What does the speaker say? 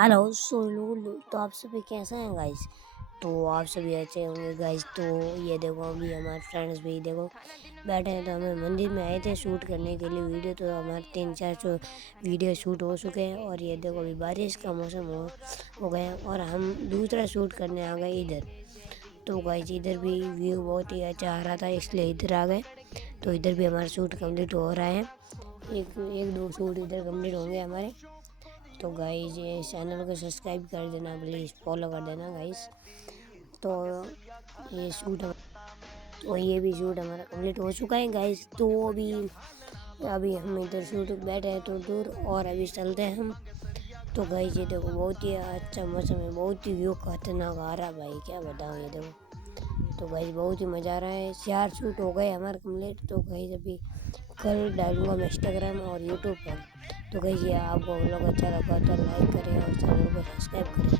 Hello Sonu. तो आप सभी कैसे हैं गाइस? तो आप सभी अच्छे होंगे गाइस। तो ये देखो अभी हमारे फ्रेंड्स भी देखो बैठे हैं। तो हमें मंदिर में आए थे शूट करने के लिए वीडियो। तो हमारे 3-4 वीडियो शूट हो चुके हैं। और ये देखो अभी बारिश का मौसम हो गया और हम दूसरा शूट करने आ गए इधर। तो गाइस इधर भी व्यू बहुत ही अच्छा आ रहा था इसलिए इधर आ गए। तो इधर भी हमारा शूट कंप्लीट हो रहा है। एक दो शूट इधर कंप्लीट होंगे हमारे। तो गाइस ये चैनल को सब्सक्राइब कर देना, प्लीज़ फॉलो कर देना गाइस। तो ये शूट तो ये भी शूट हमारा कंप्लीट हो चुका है गाइस। तो अभी हम इधर शूट बैठे हैं तो दूर और अभी चलते हैं हम। तो गाइस ये देखो बहुत ही अच्छा मौसम है, बहुत ही व्यू खतरनाक आ रहा भाई, क्या बताऊँ। ये देखो तो गाइस बहुत ही मज़ा आ रहा है। 4 शूट हो गए हमारे कंप्लीट। तो गाइस अभी कल डालूंगा मैं इंस्टाग्राम और यूट्यूब पर। तो गाइस ये आपको व्लॉग अच्छा लगा तो लाइक करें और चैनल को सब्सक्राइब करें।